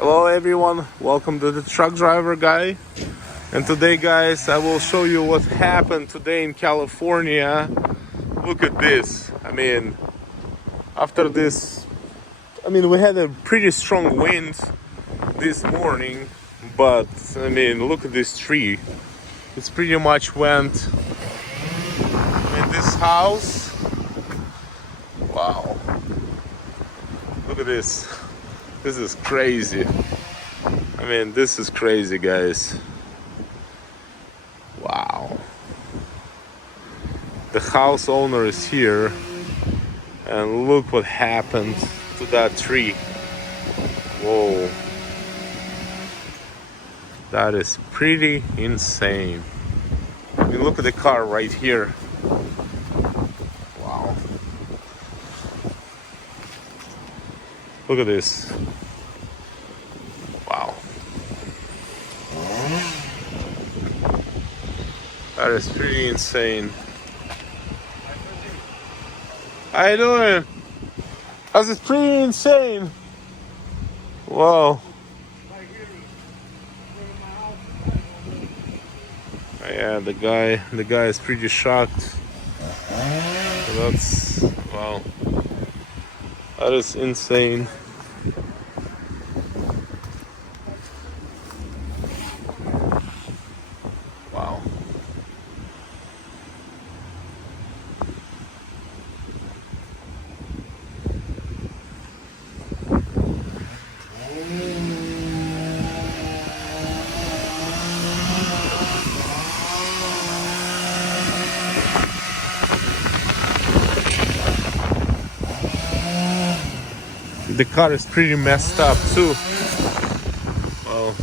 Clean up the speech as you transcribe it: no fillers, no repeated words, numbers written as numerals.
Hello everyone, welcome to the truck driver guy. And today guys, I will show you what happened today in California. Look at this. After this, we had a pretty strong wind this morning, but look at this tree. It's pretty much went in this house. Wow. Look at this. This is crazy. This is crazy, guys. Wow. The house owner is here, and look what happened to that tree. Whoa. That is pretty insane. Look at the car right here. Wow. Look at this. Wow. That is pretty insane. How you doing? That's pretty insane. Wow. Yeah, the guy is pretty shocked. That's wow. That is insane. Wow. The car is pretty messed up too. Well,